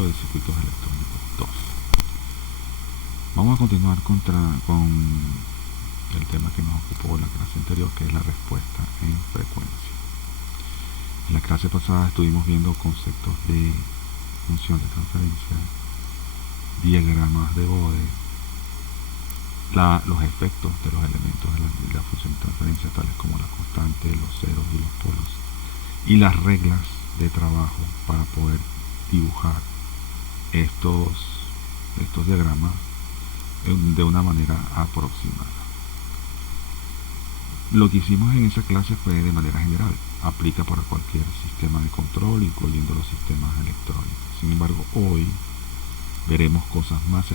8 de circuitos electrónicos 2. Vamos a continuar con el tema que nos ocupó en la clase anterior, que es la respuesta en frecuencia. En la clase pasada estuvimos viendo conceptos de función de transferencia, diagramas de Bode, los efectos de los elementos de la función de transferencia, tales como la constante, los ceros y los polos, y las reglas de trabajo para poder dibujar estos diagramas de una manera aproximada. Lo que hicimos en esa clase fue de manera general, aplica para cualquier sistema de control, incluyendo los sistemas electrónicos. Sin embargo, hoy veremos cosas más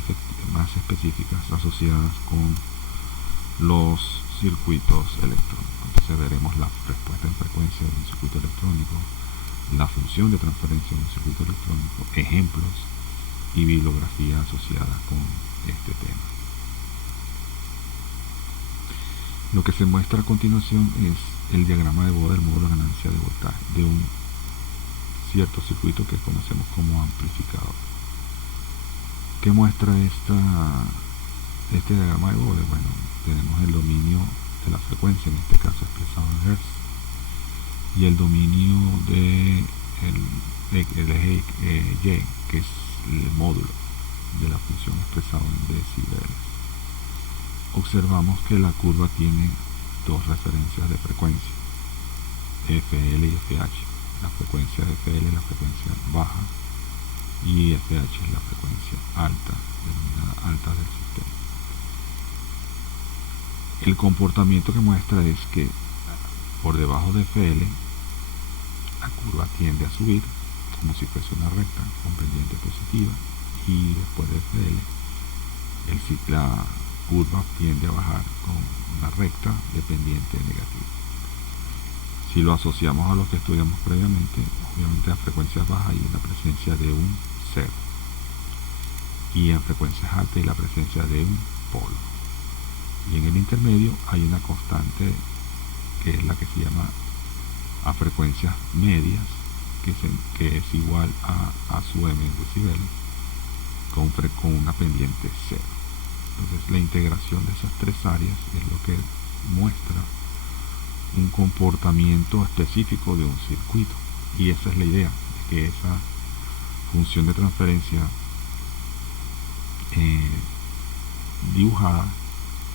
específicas asociadas con los circuitos electrónicos. Entonces veremos la respuesta en frecuencia de un circuito electrónico, la función de transferencia de un circuito electrónico, ejemplos y bibliografía asociada con este tema. Lo que se muestra a continuación es el diagrama de Bode del módulo de ganancia de voltaje de un cierto circuito que conocemos como amplificador. ¿Qué muestra este diagrama de Bode? Bueno, tenemos el dominio de la frecuencia, en este caso expresado en Hertz, y el dominio del eje Y, que es el módulo de la función expresado en decibeles. Observamos que la curva tiene dos referencias de frecuencia, FL y FH. La frecuencia de FL es la frecuencia baja y FH es la frecuencia alta, denominada alta del sistema. El comportamiento que muestra es que por debajo de FL la curva tiende a subir como si fuese una recta con pendiente positiva, y después de FL la curva tiende a bajar con una recta de pendiente negativa. Si lo asociamos a lo que estudiamos previamente, obviamente a frecuencias bajas hay la presencia de un cero, y en frecuencias altas hay la presencia de un polo, y en el intermedio hay una constante que es la que se llama a frecuencias medias, que es igual a su m en decibeles, con una pendiente cero. Entonces la integración de esas tres áreas es lo que muestra un comportamiento específico de un circuito, y esa es la idea, de que esa función de transferencia dibujada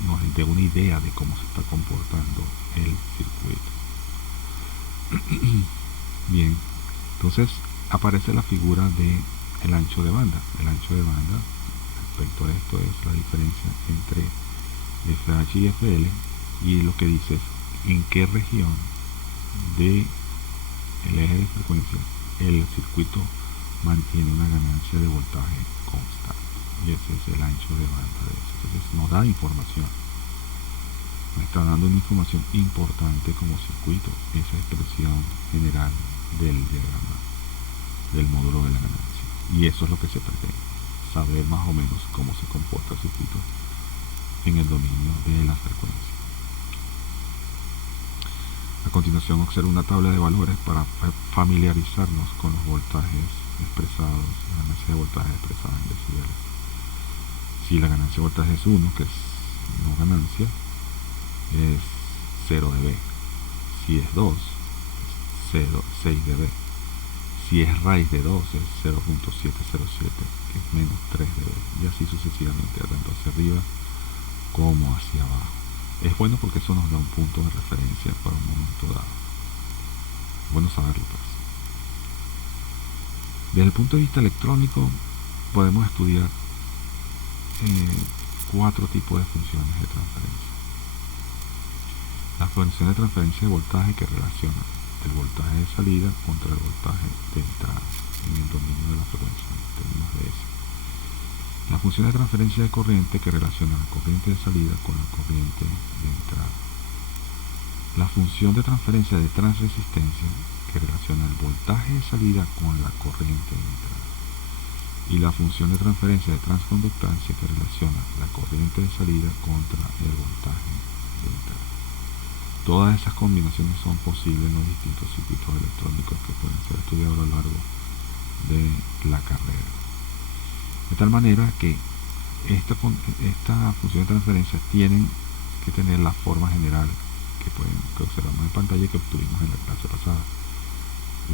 nos dé una idea de cómo se está comportando el circuito. Bien, entonces aparece la figura de el ancho de banda. El ancho de banda, respecto a esto, es la diferencia entre FH y FL, y lo que dice es en qué región del eje de frecuencia el circuito mantiene una ganancia de voltaje constante, y ese es el ancho de banda de eso. Entonces nos da información, nos está dando una información importante como circuito, esa expresión general del diagrama del módulo de la ganancia, y eso es lo que se pretende, saber más o menos cómo se comporta el circuito en el dominio de la frecuencia. A continuación observa una tabla de valores para familiarizarnos con los voltajes expresados, la ganancia de voltaje expresada en decibeles. Si la ganancia de voltaje es 1, que es no ganancia, es 0 dB. Si es 2, es 6 dB. Si es raíz de 2, es 0.707, que es menos 3 dB, y así sucesivamente, tanto hacia arriba como hacia abajo. Es bueno porque eso nos da un punto de referencia para un momento dado. Bueno saberlo, pues. Desde el punto de vista electrónico, podemos estudiar 4 tipos de funciones de transferencia. La función de transferencia de voltaje, que relaciona el voltaje de salida contra el voltaje de entrada en el dominio de la frecuencia, en términos de S. La función de transferencia de corriente, que relaciona la corriente de salida con la corriente de entrada. La función de transferencia de transresistencia, que relaciona el voltaje de salida con la corriente de entrada. Y la función de transferencia de transconductancia, que relaciona la corriente de salida contra el voltaje de entrada. Todas esas combinaciones son posibles en los distintos circuitos electrónicos que pueden ser estudiados a lo largo de la carrera. De tal manera que esta función de transferencia tienen que tener la forma general que observamos en pantalla y que obtuvimos en la clase pasada.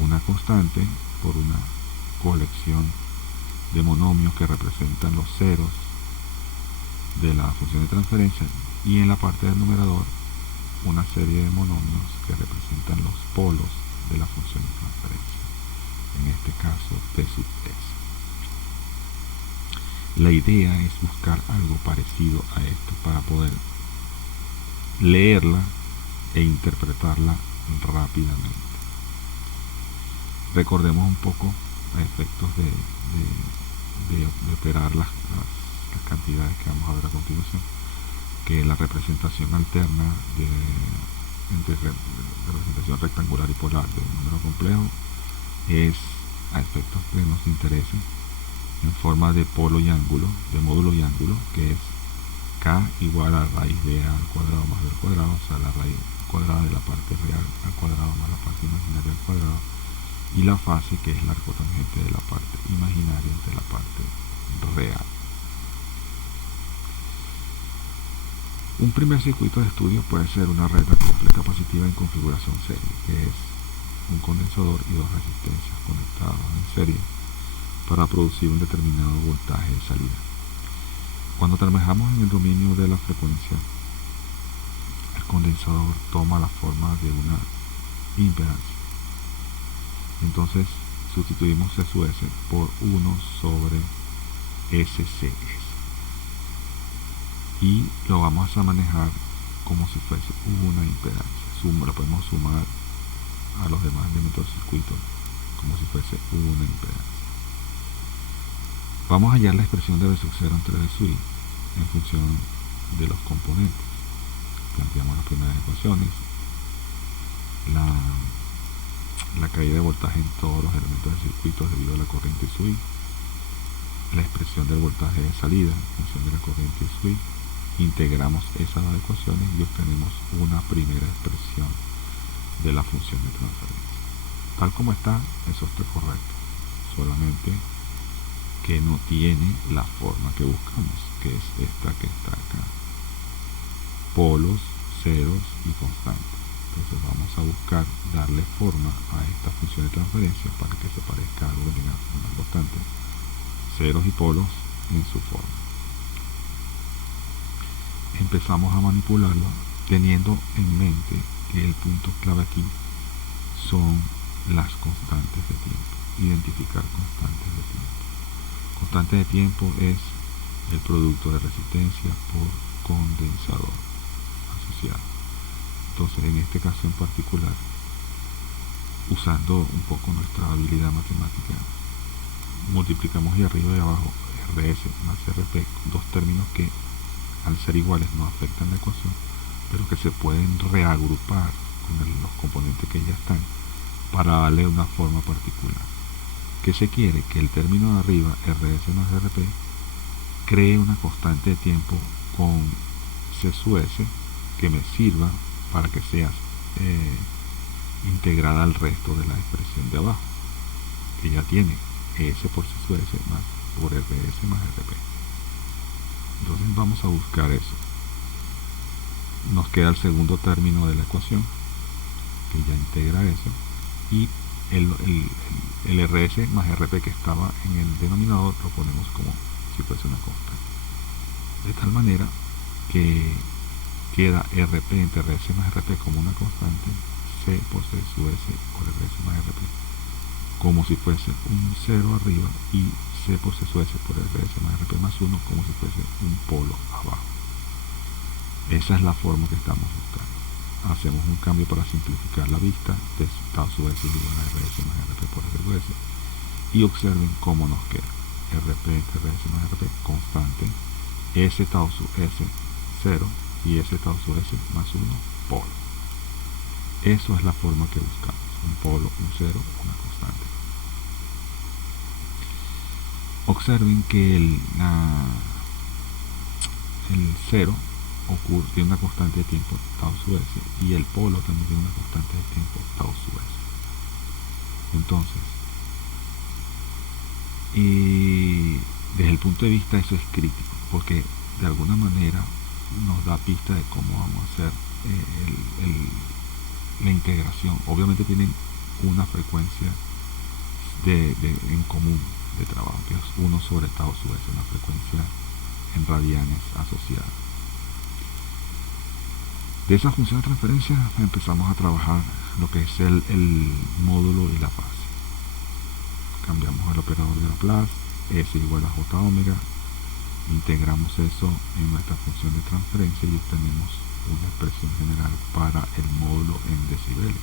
Una constante por una colección de monomios que representan los ceros de la función de transferencia, y en la parte del numerador una serie de monomios que representan los polos de la función de transferencia, en este caso t sub s. La idea es buscar algo parecido a esto para poder leerla e interpretarla rápidamente. Recordemos un poco a efectos de operar las cantidades que vamos a ver a continuación, que la representación alterna entre representación rectangular y polar de un número complejo es, a efectos que nos interesen, en forma de polo y ángulo, de módulo y ángulo, que es k igual a raíz de a al cuadrado más b al cuadrado, o sea, la raíz cuadrada de la parte real al cuadrado más la parte imaginaria al cuadrado, y la fase, que es la arcotangente de la parte imaginaria entre la parte real. Un primer circuito de estudio puede ser una red acople capacitiva en configuración serie, que es un condensador y dos resistencias conectadas en serie para producir un determinado voltaje de salida. Cuando trabajamos en el dominio de la frecuencia, el condensador toma la forma de una impedancia. Entonces sustituimos C sub S por 1 sobre SCS y lo vamos a manejar como si fuese una impedancia. Lo podemos sumar a los demás elementos del circuito como si fuese una impedancia. Vamos a hallar la expresión de B sub 0 entre B sub I en función de los componentes. Planteamos las primeras ecuaciones, la caída de voltaje en todos los elementos del circuito debido a la corriente sub I, la expresión del voltaje de salida en función de la corriente sub I. Integramos esas dos ecuaciones y obtenemos una primera expresión de la función de transferencia. Tal como está, eso está correcto, solamente que no tiene la forma que buscamos, que es esta que está acá: polos, ceros y constantes. Entonces vamos a buscar darle forma a esta función de transferencia para que se parezca a algo de una constante, ceros y polos en su forma. Empezamos a manipularlo teniendo en mente que el punto clave aquí son las constantes de tiempo. Identificar constantes de tiempo. Constante de tiempo es el producto de resistencia por condensador asociado. Entonces, en este caso en particular, usando un poco nuestra habilidad matemática, multiplicamos de arriba y abajo RS más RP, dos términos que al ser iguales no afectan la ecuación, pero que se pueden reagrupar con los componentes que ya están para darle una forma particular. ¿Qué se quiere? Que el término de arriba, RS más RP, cree una constante de tiempo con C sub S que me sirva para que sea integrada al resto de la expresión de abajo, que ya tiene S por C sub S más por RS más RP. Entonces vamos a buscar eso. Nos queda el segundo término de la ecuación, que ya integra eso, y el RS más RP que estaba en el denominador lo ponemos como si fuese una constante. De tal manera que queda RP entre RS más RP como una constante, C por C sub S por RS más RP, como si fuese un 0 arriba, y C por C sub S por RS más RP más 1 como si fuese un polo abajo. Esa es la forma que estamos buscando. Hacemos un cambio para simplificar la vista de tau sub S igual a RS más RP por S sub S y observen cómo nos queda. RP entre RS más RP constante, S tau sub S 0 y S tau sub S más 1 polo. Eso es la forma que buscamos: un polo, un 0, una constante. Observen que el 0 tiene una constante de tiempo tau sub S y el polo también tiene una constante de tiempo tau sub S. Entonces, desde el punto de vista eso es crítico, porque de alguna manera nos da pista de cómo vamos a hacer la integración. Obviamente tienen una frecuencia en común de trabajo, que es 1 sobre tau sub s, una frecuencia en radianes asociada. De esa función de transferencia empezamos a trabajar lo que es el módulo y la fase. Cambiamos el operador de Laplace, S igual a J omega, integramos eso en nuestra función de transferencia y obtenemos una expresión general para el módulo en decibeles,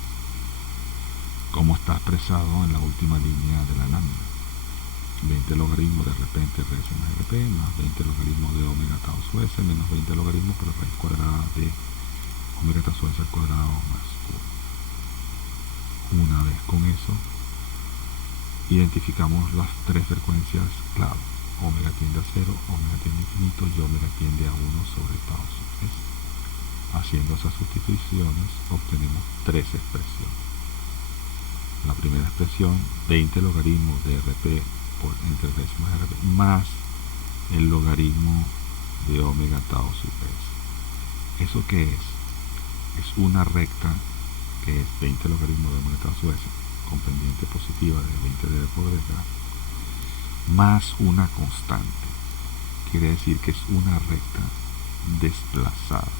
como está expresado en la última línea de la lámina. 20 logaritmos de repente rs más rp más 20 logaritmos de omega tau sub s menos 20 logaritmos por la raíz cuadrada de omega tau sub s al cuadrado más 1. Una vez con eso, identificamos las 3 frecuencias clave. Omega tiende a 0, omega tiende a infinito y omega tiende a 1 sobre tau sub s. Haciendo esas sustituciones obtenemos 3 expresiones. La primera expresión, 20 logaritmos de rp por entre rs más rp más el logaritmo de omega tau sub s. ¿Eso qué es? Es una recta que es 20 logaritmos de omega tau sub s con pendiente positiva de 20 dB por década más una constante. Quiere decir que es una recta desplazada,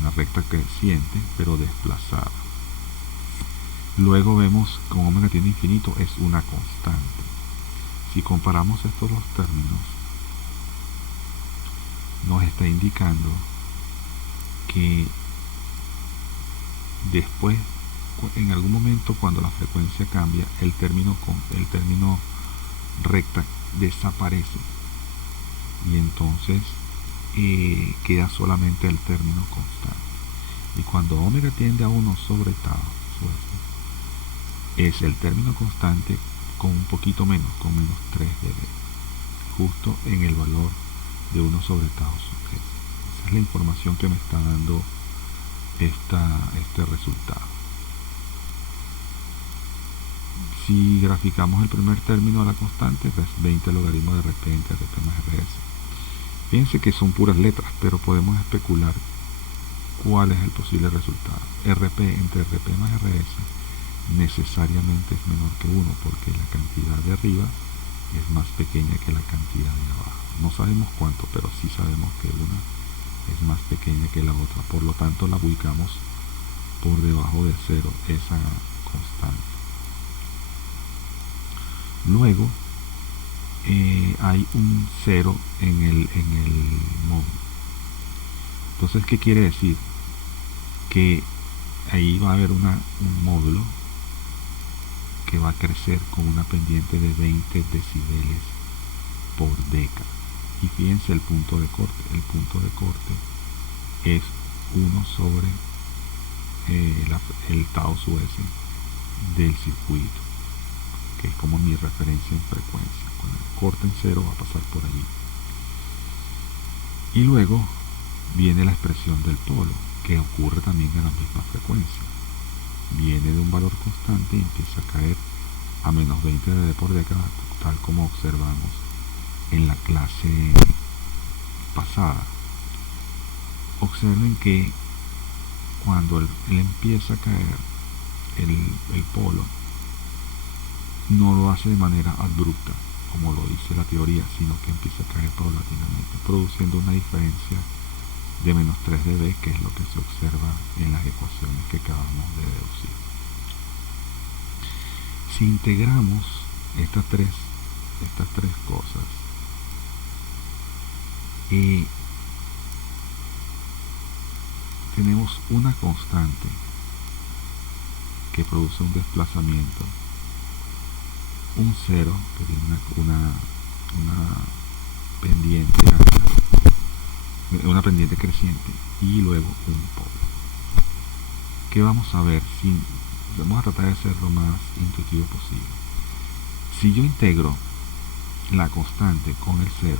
una recta creciente pero desplazada. Luego vemos que omega tiende a infinito es una constante. Si comparamos estos dos términos, nos está indicando que después, en algún momento, cuando la frecuencia cambia, el término recta desaparece y entonces queda solamente el término constante. Y cuando omega tiende a 1 sobre tau sub s, es el término constante con un poquito menos, con menos 3 dB, justo en el valor de 1 sobre tau sub s. Esa es la información que me está dando este resultado. Si graficamos el primer término de la constante, pues 20 logaritmos de rp entre rp más rs. Fíjense que son puras letras, pero podemos especular cuál es el posible resultado. Rp entre rp más rs necesariamente es menor que 1, porque la cantidad de arriba es más pequeña que la cantidad de abajo. No sabemos cuánto, pero sí sabemos que una es más pequeña que la otra. Por lo tanto, la ubicamos por debajo de 0, esa constante. Luego hay un 0 en el módulo. Entonces, ¿qué quiere decir? Que ahí va a haber un módulo que va a crecer con una pendiente de 20 decibeles por década. Y fíjense el punto de corte. El punto de corte es 1 sobre el tau sub s del circuito, que es como mi referencia en frecuencia. Cuando el corte en 0 va a pasar por allí. Y luego viene la expresión del polo, que ocurre también a la misma frecuencia. Viene de un valor constante y empieza a caer a menos 20 dB por década, tal como observamos en la clase pasada. Observen que cuando él empieza a caer el polo, no lo hace de manera abrupta, como lo dice la teoría, sino que empieza a caer paulatinamente, produciendo una diferencia de menos 3 dB, que es lo que se observa en las ecuaciones que acabamos de deducir. Si integramos estas tres cosas, tenemos una constante que produce un desplazamiento, un 0 que tiene una pendiente creciente y luego un polo. ¿Qué vamos a ver? Vamos a tratar de ser lo más intuitivo posible. Si yo integro la constante con el 0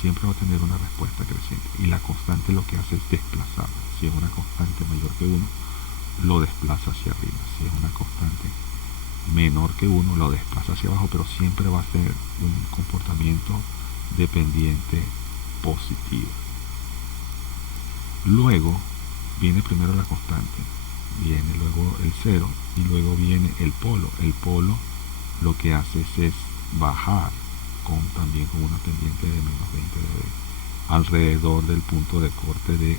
siempre va a tener una respuesta creciente y la constante lo que hace es desplazar. Si es una constante mayor que 1, lo desplaza hacia arriba. Si es una constante menor que 1 lo desplaza hacia abajo, pero siempre va a ser un comportamiento de pendiente positiva. Luego viene primero la constante, viene luego el 0 y luego viene el polo. El polo lo que hace es bajar también con una pendiente de menos 20 dB alrededor del punto de corte de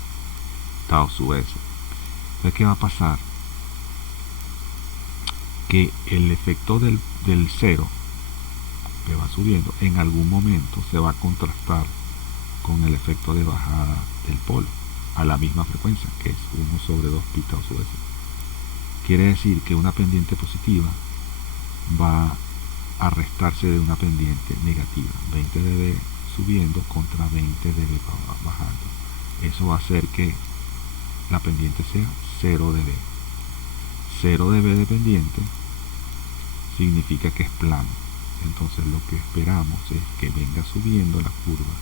tau sub s. Entonces, ¿qué va a pasar? Que el efecto del 0 que va subiendo en algún momento se va a contrastar con el efecto de bajada del polo a la misma frecuencia, que es 1 sobre 2 pi tau sub s. Quiere decir que una pendiente positiva va a restarse de una pendiente negativa, 20 dB subiendo contra 20 dB bajando. Eso va a hacer que la pendiente sea 0 dB. 0 dB de pendiente significa que es plano. Entonces lo que esperamos es que venga subiendo la curva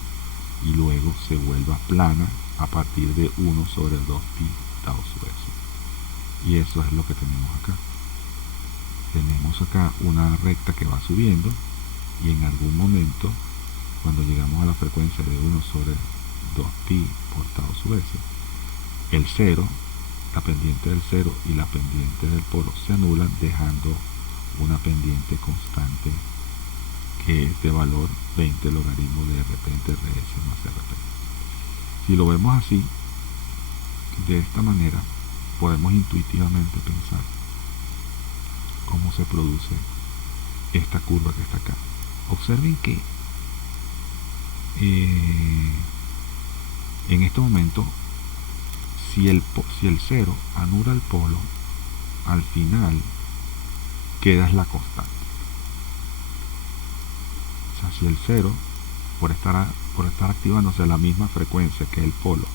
y luego se vuelva plana a partir de 1 sobre 2 pi tau sub s. Y eso es lo que tenemos acá. Tenemos acá una recta que va subiendo y en algún momento, cuando llegamos a la frecuencia de 1 sobre 2 pi por tau sub s, el 0, la pendiente del 0 y la pendiente del polo se anulan, dejando una pendiente constante que es de valor 20 logaritmo de Rp entre Rs más Rp. Si lo vemos así, de esta manera, podemos intuitivamente pensar cómo se produce esta curva que está acá. Observen que en este momento, si el 0 anula el polo, al final queda la constante. O sea, si el 0, por estar activándose a la misma frecuencia que el polo,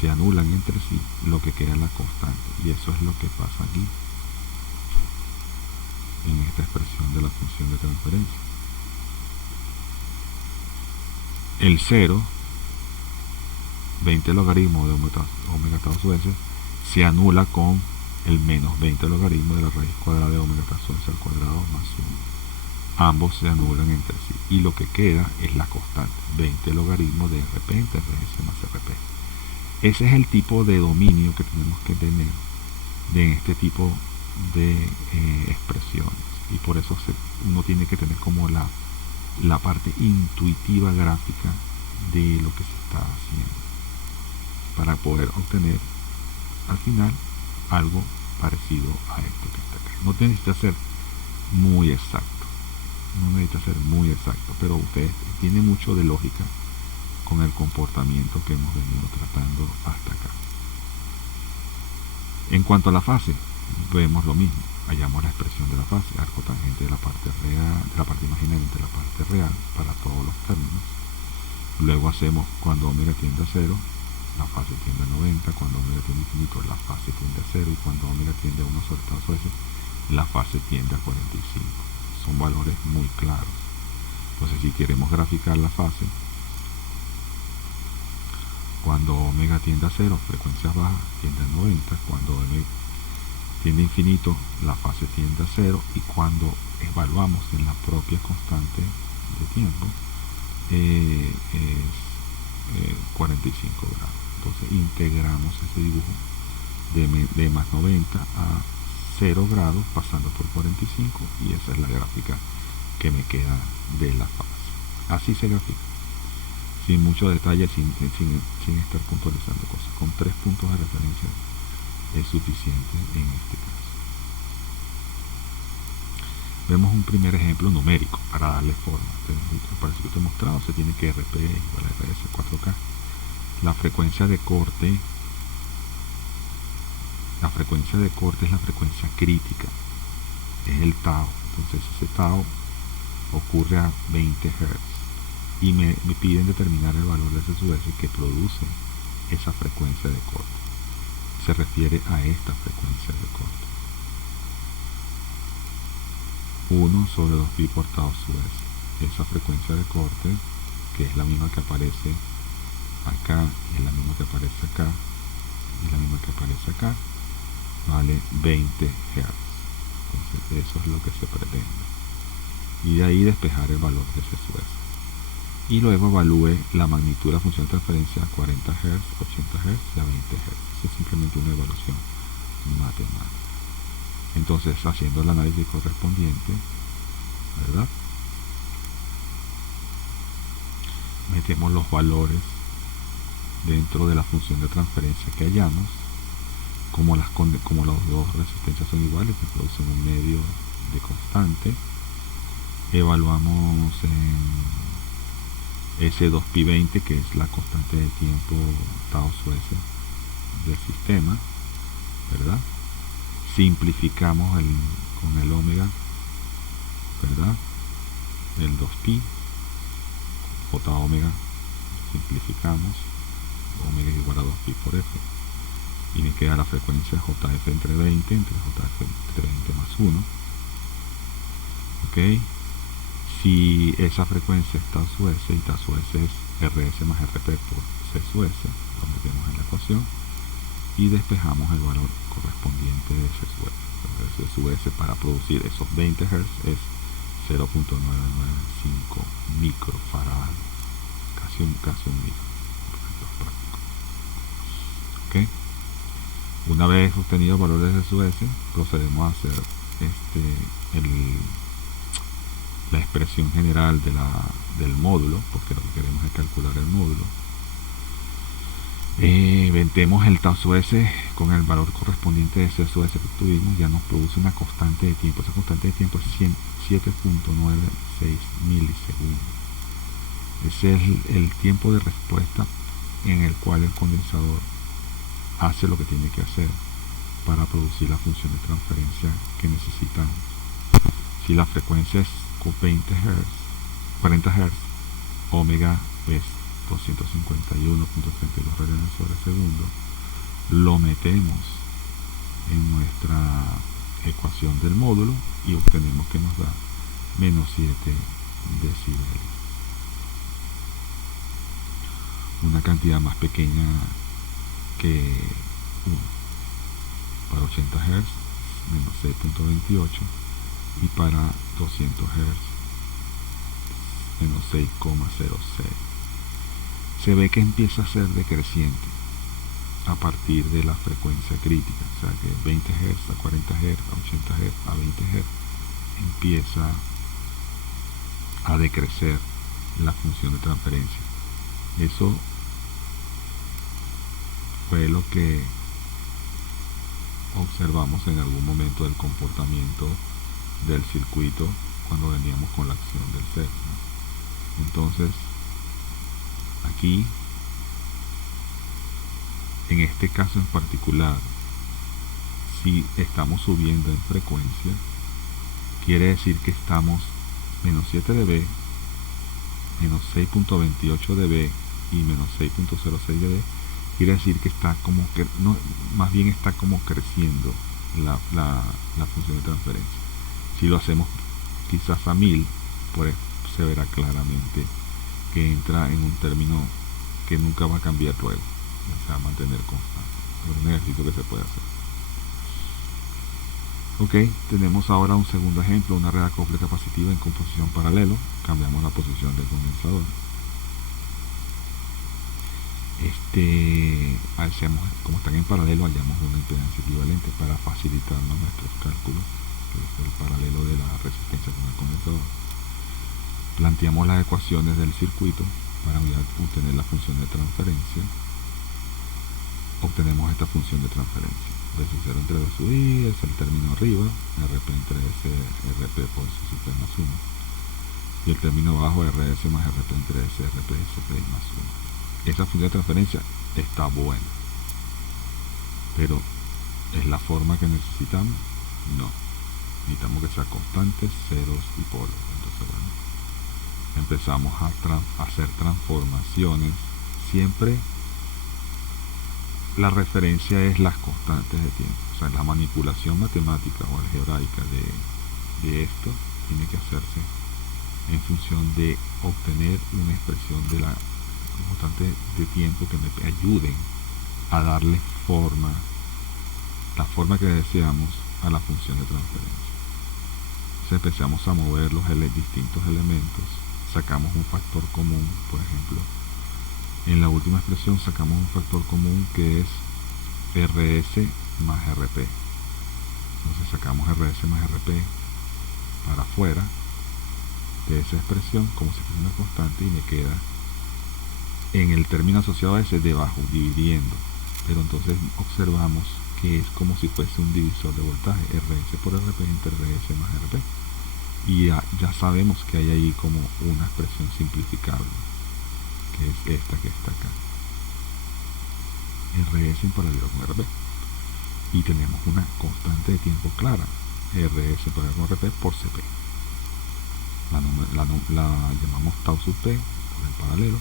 se anulan entre sí, lo que queda es la constante. Y eso es lo que pasa aquí en esta expresión de la función de transferencia. El 0, 20 logaritmo de omega tau sub s, se anula con el menos 20 logaritmo de la raíz cuadrada de omega tau sub s al cuadrado más 1. Ambos se anulan entre sí y lo que queda es la constante, 20 logaritmo de Rp entre Rs más Rp. Ese es el tipo de dominio que tenemos que tener de este tipo de expresiones, y por eso uno tiene que tener como la parte intuitiva gráfica de lo que se está haciendo para poder obtener al final algo parecido a esto que está acá. No necesita ser muy exacto, pero usted tiene mucho de lógica con el comportamiento que hemos venido tratando hasta acá. En cuanto a la fase, vemos lo mismo. Hallamos la expresión de la fase, arco tangente de la parte real, de la parte imaginaria entre la parte real para todos los términos. Luego hacemos cuando omega tiende a 0, la fase tiende a 90, cuando omega tiende a infinito, la fase tiende a 0, y cuando omega tiende a 1 sobre tau sub s, la fase tiende a 45. Son valores muy claros. Entonces, si queremos graficar la fase, cuando omega tiende a 0, frecuencias bajas, tiende a 90, cuando omega tiende a infinito, la fase tiende a 0, y cuando evaluamos en la propia constante de tiempo, es 45 grados. Entonces integramos ese dibujo de más 90 a 0 grados pasando por 45, y esa es la gráfica que me queda de la fase. Así se grafica, sin mucho detalle, sin estar puntualizando cosas. Con 3 puntos de referencia es suficiente en este caso. Vemos un primer ejemplo numérico para darle forma. Para eso que te he mostrado, se tiene que Rp igual a Rs 4K. La frecuencia de corte es la frecuencia crítica, es el tau. Entonces ese tau ocurre a 20 Hz y me piden determinar el valor de ese sub s que produce esa frecuencia de corte. Se refiere a esta frecuencia de corte, 1 sobre 2 pi por tau sub s. Esa frecuencia de corte, que es la misma que aparece acá, y es la misma que aparece acá, y la misma que aparece acá, vale 20 Hz. Entonces Eso es lo que se pretende. Y de ahí despejar el valor de ese sueso. Y luego evalúe la magnitud de la función de transferencia a 40 Hz, 80 Hz y a 20 Hz. Eso es simplemente una evaluación matemática. Entonces, haciendo el análisis correspondiente, ¿verdad? Metemos los valores dentro de la función de transferencia que hallamos. Como las dos resistencias son iguales, se produce un medio de constante. Evaluamos en S2Pi20, que es la constante de tiempo tau su S del sistema, ¿verdad? Simplificamos con el omega, ¿verdad? El 2pi, j omega, simplificamos, omega es igual a 2pi por f, y me queda la frecuencia JF entre 20, entre JF entre 20 más 1, ¿ok? Si esa frecuencia es tau su S y tau su S es RS más RP por C su S, lo metemos en la ecuación y despejamos el valor correspondiente de C su S. Entonces, C su S para producir esos 20 Hz es 0.995 microfarad, casi un micro. ¿Ok? Una vez obtenido el valor de C su S, procedemos a hacer la expresión general del módulo, porque lo que queremos es calcular el módulo. Ventemos el tau su S con el valor correspondiente de C su S que tuvimos, ya nos produce una constante de tiempo. Esa constante de tiempo es 7.96 milisegundos. Ese es el tiempo de respuesta en el cual el condensador hace lo que tiene que hacer para producir la función de transferencia que necesitamos. Si la frecuencia es 20 Hz, 40 Hz, omega es 251.32 revoluciones sobre segundo, lo metemos en nuestra ecuación del módulo y obtenemos que nos da menos 7 decibeles. Una cantidad más pequeña que 1. Para 80 Hz, menos 6.28, y para 200 Hz, menos 6,06. Se ve que empieza a ser decreciente a partir de la frecuencia crítica, o sea que 20 Hz a 40 Hz, a 80 Hz, a 20 Hz empieza a decrecer la función de transferencia. Eso fue lo que observamos en algún momento del comportamiento del circuito cuando veníamos con la acción del set, ¿no? Entonces, aquí, en este caso en particular, si estamos subiendo en frecuencia, quiere decir que estamos menos 7 dB, menos 6.28 dB y menos 6.06 dB. Quiere decir que está como que no, más bien está como creciendo la función de transferencia. Si lo hacemos quizás a 1000, pues se verá claramente que entra en un término que nunca va a cambiar luego, se va a mantener constante. Es un ejercicio que se puede hacer. Ok, tenemos ahora un segundo ejemplo, una red acople capacitiva en composición paralelo. Cambiamos la posición del condensador. Hacemos, como están en paralelo, hallamos una impedancia equivalente para facilitarnos nuestros cálculos, que es el paralelo de la resistencia con el condensador. Planteamos las ecuaciones del circuito para obtener la función de transferencia. Obtenemos esta función de transferencia. B sub 0 entre B sub I es el término arriba, RP entre S, RP por S sub P más 1. Y el término abajo, RS más RP entre S, RP, SP más 1. Esa función de transferencia está buena, pero ¿es la forma que necesitamos? No, necesitamos que sea constante, ceros y polos. Entonces, bueno, empezamos a hacer transformaciones. Siempre la referencia es las constantes de tiempo, o sea, la manipulación matemática o algebraica de esto tiene que hacerse en función de obtener una expresión de la constante de tiempo que me ayuden a darle forma, la forma que deseamos a la función de transferencia. Si empezamos a mover los distintos elementos, sacamos un factor común. Por ejemplo, en la última expresión sacamos un factor común que es RS más RP. Entonces sacamos RS más RP para afuera de esa expresión como si fuese una constante y me queda en el término asociado a ese debajo, dividiendo. Pero entonces observamos que es como si fuese un divisor de voltaje, RS por RP entre RS más RP. Y ya sabemos que hay ahí como una expresión simplificable, que es esta que está acá. RS en paralelo con RP. Y tenemos una constante de tiempo clara, RS por RP por CP. La llamamos tau sub P por el paralelo.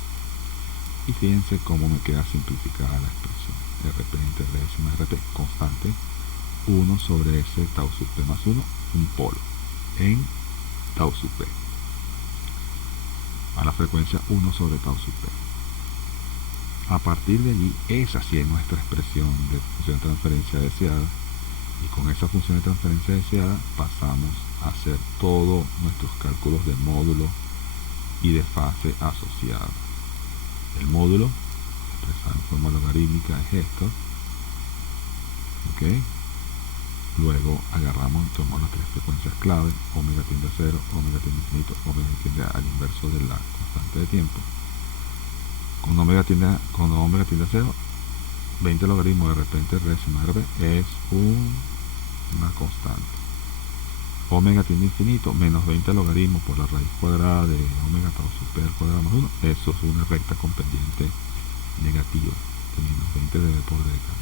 Y fíjense cómo me queda simplificada la expresión. RP entre RS más RP, constante, 1 sobre S tau sub P más 1, un polo, en tau sub P. A la frecuencia 1 sobre tau sub P. A partir de allí, esa sí es nuestra expresión de función de transferencia deseada. Y con esa función de transferencia deseada pasamos a hacer todos nuestros cálculos de módulo y de fase asociada. El módulo, expresado en forma logarítmica, es esto. ¿Ok? Luego agarramos y tomamos las tres frecuencias clave, omega tiende a 0, omega tiende a infinito, omega tiende al inverso de la constante de tiempo. Cuando omega tiende a 0, 20 logaritmos de repente RS más RP es una constante. Omega tiende a infinito, menos 20 logaritmos por la raíz cuadrada de omega tau sub P al cuadrado más 1, eso es una recta con pendiente negativa, de menos 20 dB por década.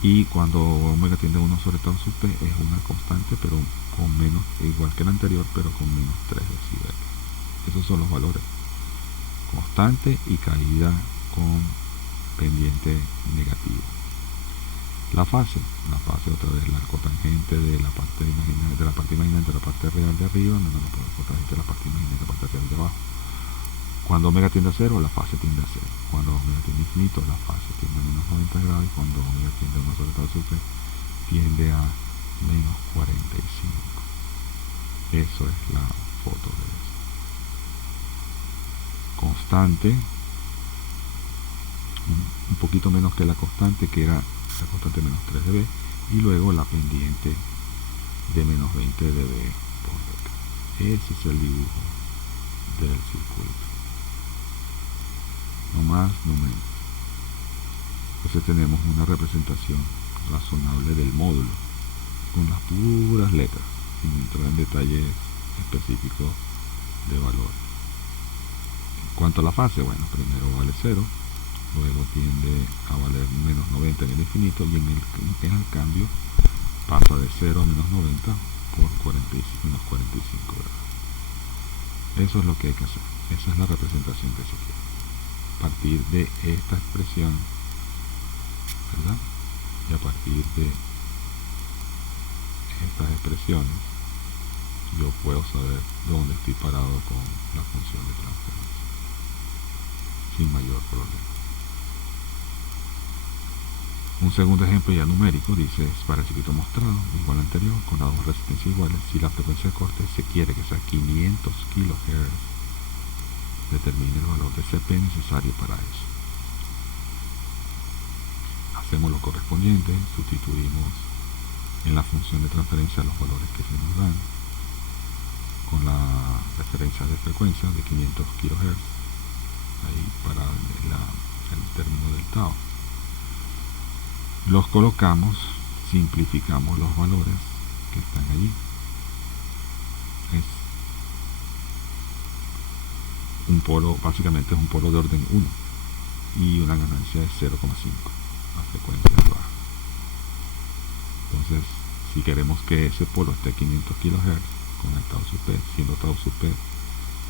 Y cuando omega tiende a 1 sobre tau sub P es una constante, pero con menos, igual que la anterior, pero con menos 3 decibeles. Esos son los valores. Constante y caída con pendiente negativo. La fase otra vez la cotangente de la parte imaginaria, de la parte real de arriba, menos la cotangente de la parte imaginaria de la parte real de abajo. Cuando omega tiende a 0, la fase tiende a 0. Cuando omega tiende a infinito, la fase tiende a menos 90 grados. Y cuando omega tiende a 1 sobre tau sub P, tiende a menos 45. Eso es la foto de eso. Constante, un poquito menos que la constante, que era la constante menos 3 dB, y luego la pendiente de menos 20 dB por década. Ese es el dibujo del circuito. No más, no menos. Entonces tenemos una representación razonable del módulo, con las puras letras, sin entrar en detalles específicos de valor. En cuanto a la fase, bueno, primero vale 0, luego tiende a valer menos 90 en el infinito, y en el cambio pasa de 0 a menos 90 por menos 45 grados. Eso es lo que hay que hacer. Esa es la representación que se quiere. A partir de esta expresión, ¿verdad? Y a partir de estas expresiones, yo puedo saber dónde estoy parado con la función de transferencia sin mayor problema. Un segundo ejemplo ya numérico dice, para el circuito mostrado, igual al anterior, con las dos resistencias iguales, si la frecuencia de corte se quiere que sea 500 kHz, determine el valor de CP necesario para eso. Hacemos lo correspondiente, sustituimos en la función de transferencia los valores que se nos dan, con la referencia de frecuencia de 500 kHz, ahí para el término del tau. Los colocamos, simplificamos los valores que están allí. Es un polo, básicamente es un polo de orden 1 y una ganancia de 0,5 a frecuencias bajas. Entonces, si queremos que ese polo esté a 500 kHz con el tau sub P, siendo tau sub P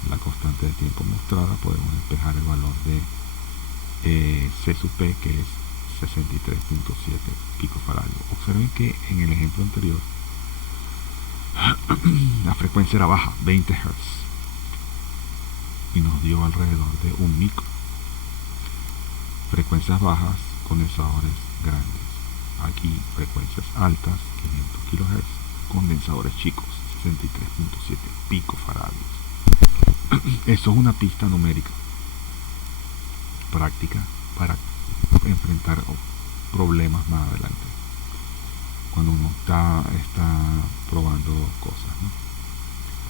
la constante de tiempo mostrada, podemos despejar el valor de C sub P, que es 63.7 picofaradio. Observen que en el ejemplo anterior la frecuencia era baja, 20 Hz, y nos dio alrededor de 1 micro. Frecuencias bajas, condensadores grandes. Aquí frecuencias altas, 500 kHz, condensadores chicos, 63.7 picofaradios. Eso es una pista numérica práctica para enfrentar problemas más adelante, cuando uno está probando cosas, ¿no?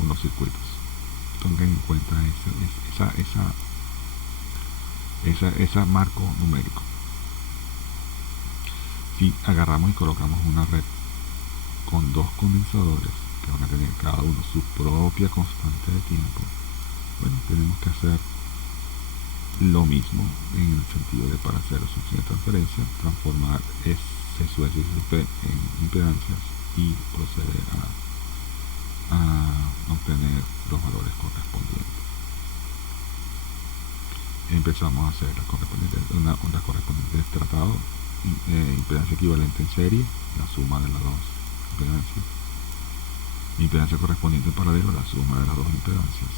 Unos circuitos. Tengan en cuenta ese marco numérico. Si agarramos y colocamos una red con dos condensadores que van a tener cada uno su propia constante de tiempo, bueno, tenemos que hacer lo mismo en el sentido de, para hacer la función de transferencia, transformar C sub S y C sub P en impedancias y proceder a obtener los valores correspondientes. Empezamos a hacer la correspondiente del tratado, impedancia equivalente en serie, la suma de las dos impedancias, impedancia correspondiente en paralelo, la suma de las dos impedancias,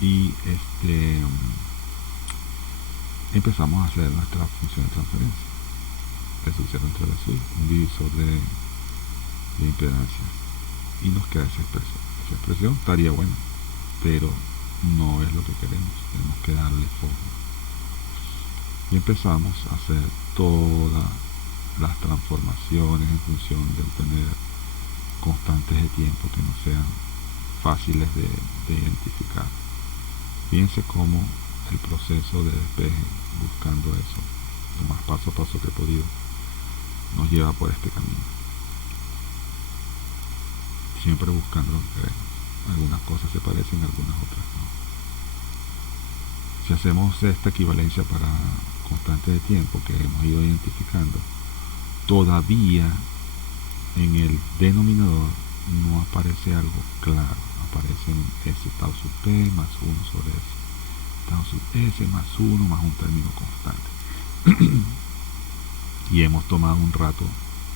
y empezamos a hacer nuestra función de transferencia. Eso hicieron entre la suite, un divisor de impedancias, y nos queda esa expresión. Esa expresión estaría buena, pero no es lo que queremos. Tenemos que darle forma. Y empezamos a hacer todas las transformaciones en función de obtener constantes de tiempo que no sean fáciles de identificar. Fíjense cómo el proceso de despeje, buscando eso, lo más paso a paso que he podido, nos lleva por este camino. Siempre buscando lo que queremos. Algunas cosas se parecen, algunas otras no. Si hacemos esta equivalencia para constante de tiempo que hemos ido identificando, todavía en el denominador no aparece algo claro. Aparecen S tau sub P más 1 sobre S, tau sub S más 1 más un término constante. Y hemos tomado un rato,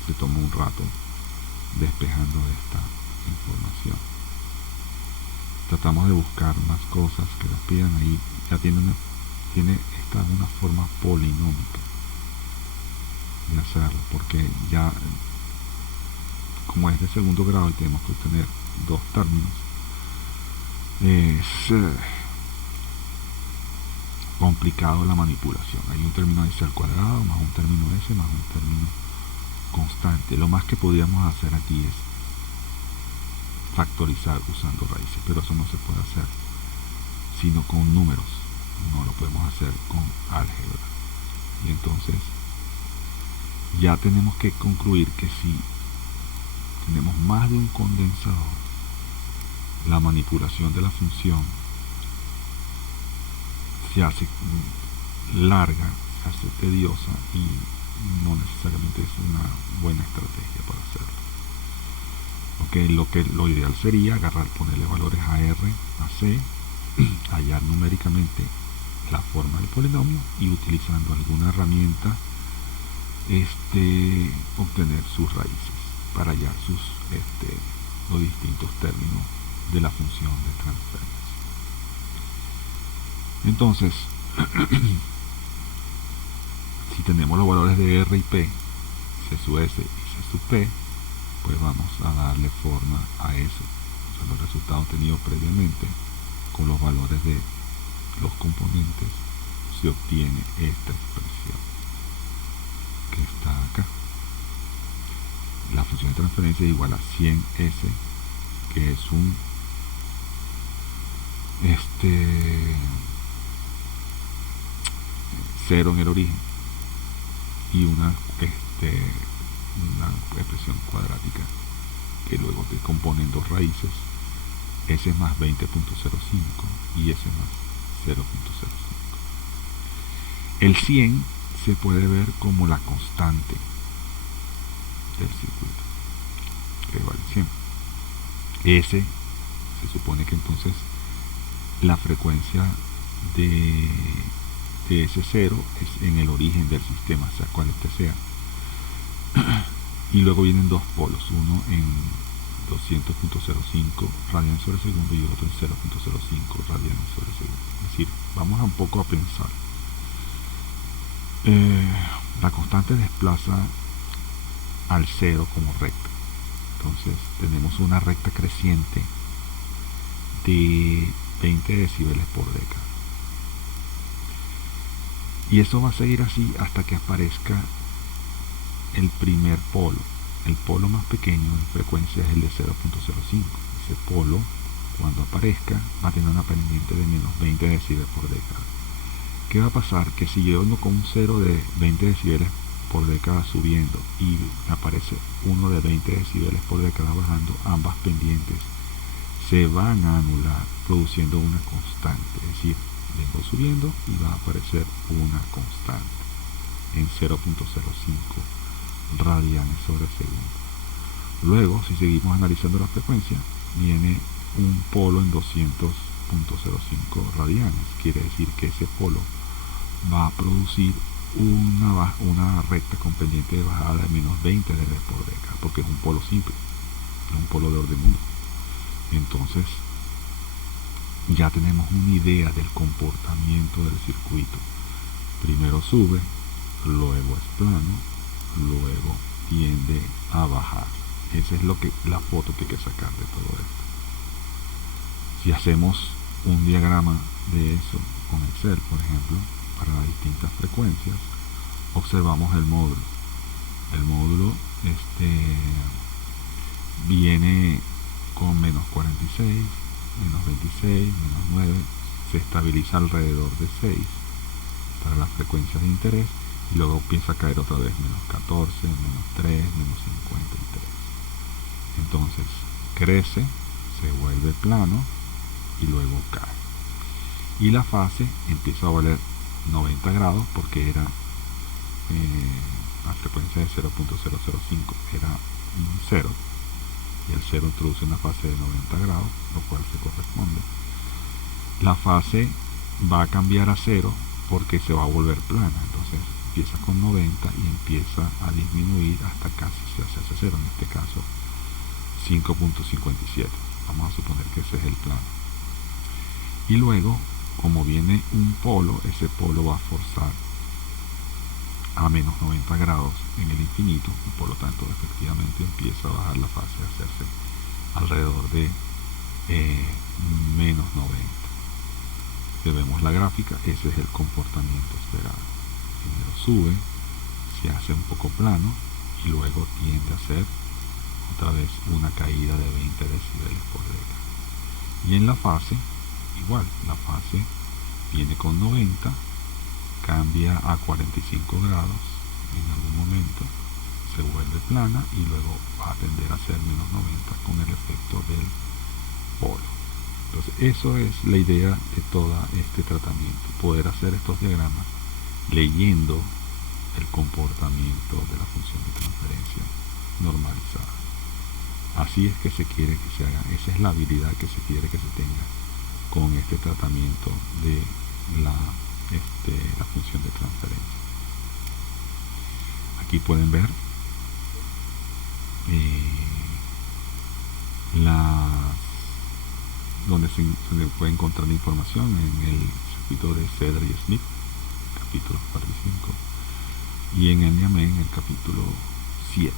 se tomó un rato despejando esta información. Tratamos de buscar más cosas que las pidan ahí. Ya tiene esta una forma polinómica de hacerlo, porque ya como es de segundo grado y tenemos que obtener dos términos, es complicado la manipulación. Hay un término S al cuadrado más un término S más un término constante. Lo más que podríamos hacer aquí es factorizar usando raíces, pero eso no se puede hacer sino con números, no lo podemos hacer con álgebra. Y entonces ya tenemos que concluir que si tenemos más de un condensador, la manipulación de la función se hace larga, se hace tediosa y no necesariamente es una buena estrategia para hacerlo. Lo ideal sería ponerle valores a R, a C, hallar numéricamente la forma del polinomio y utilizando alguna herramienta obtener sus raíces para hallar los distintos términos de la función de transferencia. Entonces, si tenemos los valores de R y P, C sub S y C sub P, pues vamos a darle forma a eso. O sea, los resultados obtenidos previamente con los valores de los componentes, se obtiene esta expresión que está acá. La función de transferencia es igual a 100S, que es un 0 en el origen, y una expresión cuadrática que luego te componen dos raíces, S más 20.05 y S más 0.05. El 100 se puede ver como la constante del circuito, que vale 100. S se supone que entonces la frecuencia de S0 es en el origen del sistema, sea cual sea. Y luego vienen dos polos, uno en 200.05 radianes sobre segundo y otro en 0.05 radianes sobre segundo. Es decir, vamos un poco a pensar. La constante desplaza al cero como recta. Entonces tenemos una recta creciente de 20 decibeles por década. Y eso va a seguir así hasta que aparezca el primer polo. El polo más pequeño en frecuencia es el de 0.05. Ese polo, cuando aparezca, va a tener una pendiente de menos 20 decibeles por década. ¿Qué va a pasar? Que si yo ando con un 0 de 20 decibeles por década subiendo y aparece uno de 20 decibeles por década bajando, ambas pendientes se van a anular produciendo una constante. Es decir, vengo subiendo y va a aparecer una constante en 0.05 radianes sobre segundo. Luego, si seguimos analizando la frecuencia, viene un polo en 200.05 radianes. Quiere decir que ese polo va a producir una recta con pendiente de bajada de menos 20 dB por década, porque es un polo simple, es un polo de orden 1. Entonces ya tenemos una idea del comportamiento del circuito. Primero sube, luego es plano, luego tiende a bajar. Esa es la foto que hay que sacar de todo esto. Si hacemos un diagrama de eso con Excel, por ejemplo, para las distintas frecuencias, observamos el módulo. El módulo viene con menos 46, menos 26, menos 9, se estabiliza alrededor de 6 para las frecuencias de interés y luego empieza a caer otra vez, menos 14, menos 3, menos 53. Entonces crece, se vuelve plano y luego cae. Y la fase empieza a valer 90 grados porque era la frecuencia de 0.005 era un 0 y el 0 introduce una fase de 90 grados, lo cual se corresponde. La fase va a cambiar a 0 porque se va a volver plana, entonces empieza con 90 y empieza a disminuir hasta casi se hace 0, en este caso 5.57. Vamos a suponer que ese es el plano. Y luego, como viene un polo, ese polo va a forzar a menos 90 grados en el infinito y por lo tanto efectivamente empieza a bajar la fase, a hacerse alrededor de menos 90. Si vemos la gráfica, ese es el comportamiento esperado. Primero sube, se hace un poco plano y luego tiende a hacer otra vez una caída de 20 decibeles por década. Y en la fase, igual, la fase viene con 90, cambia a 45 grados en algún momento, se vuelve plana y luego va a tender a ser menos 90 con el efecto del polo. Entonces eso es la idea de todo este tratamiento, poder hacer estos diagramas leyendo el comportamiento de la función de transferencia normalizada. Así es que se quiere que se haga, esa es la habilidad que se quiere que se tenga con este tratamiento de la función de transferencia. Aquí pueden ver donde se puede encontrar la información en el circuito de Cedar y Smith, capítulos 4 y 5, y en el Niamey en el capítulo 7.